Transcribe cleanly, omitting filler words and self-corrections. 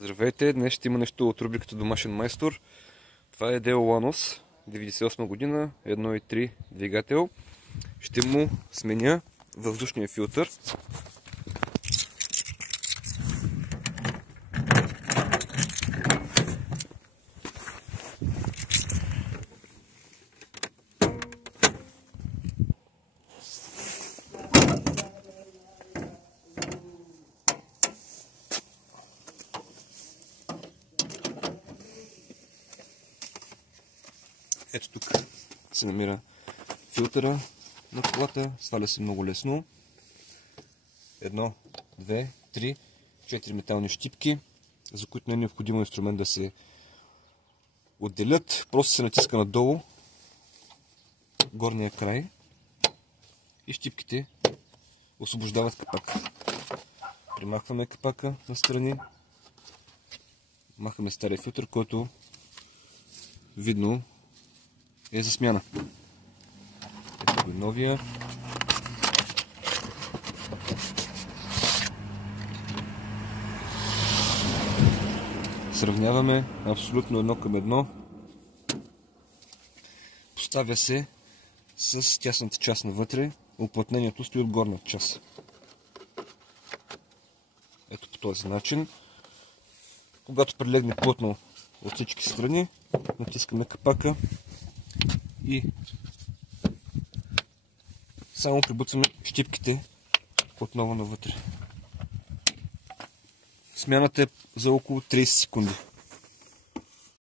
Здравейте, днес ще има нещо от рубриката Домашен майстор. Това е Deo Lanos, 98 година, 1.3 двигател. Ще му сменя въздушния филтър. Ето тук се намира филтъра на колата, сваля се много лесно. 1, 2, 3, 4 метални щипки, за които не е необходимо инструмент да се отделят. Просто се натиска надолу горния край и щипките освобождават капака. Примахваме капака настрани, махаме стария филтър, който видно е за смяна. Ето го новия. Сравняваме абсолютно едно към едно. Поставя се с тясната част навътре. Уплътнението стои от горната част. Ето по този начин. Когато прилегне плътно от всички страни, натискаме капака и само прибутваме щипките отново навътре. Смяната е за около 30 секунди.